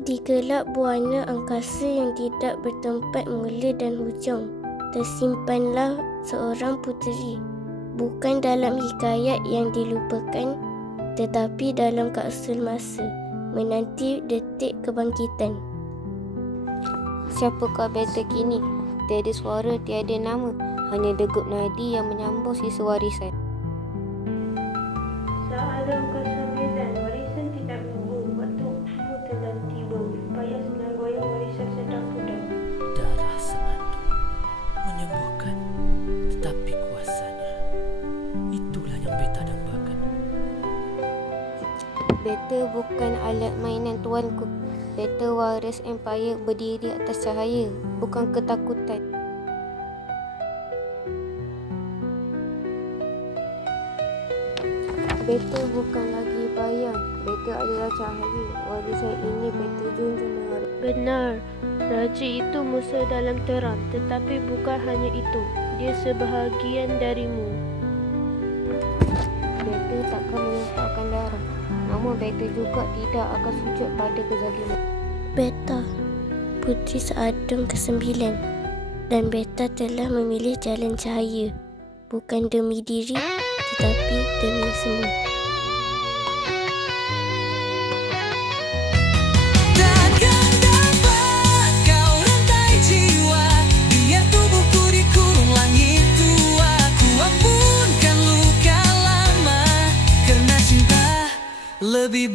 Di gelap buana angkasa yang tidak bertempat mula dan hujung, tersimpanlah seorang puteri, bukan dalam hikayat yang dilupakan, tetapi dalam kapsul masa, menanti detik kebangkitan. Siapakah Beta kini? Tiada suara, tiada nama, hanya degup nadi yang menyambung sisa warisan. Sahaja ke-9, warisan tidak menunggu, waktumu telah tiba, payah senang goyang warisan sedang pudar. Darah sematu menyembuhkan, tetapi kuasanya itulah yang Beta dambakan. Beta bukan alat mainan tuanku. Beta waris empire berdiri atas cahaya, bukan ketakutan. Beta bukan lagi bayang, Beta adalah cahaya. Warisan ini Beta junjung dengan Benar, raja itu musuh dalam terang, tetapi bukan hanya itu, dia sebahagian darimu. Beta takkan menumpahkan darah, namun Beta juga tidak akan sujud pada kezaliman. Beta, puteri seadam ke-9, dan Beta telah memilih jalan cahaya, bukan demi diri, tetapi demi semua. Takkan dapat kau rantai jiwa, biar tubuhku dikurung langit tua. Ku ampunkan luka lama, karena cinta lebih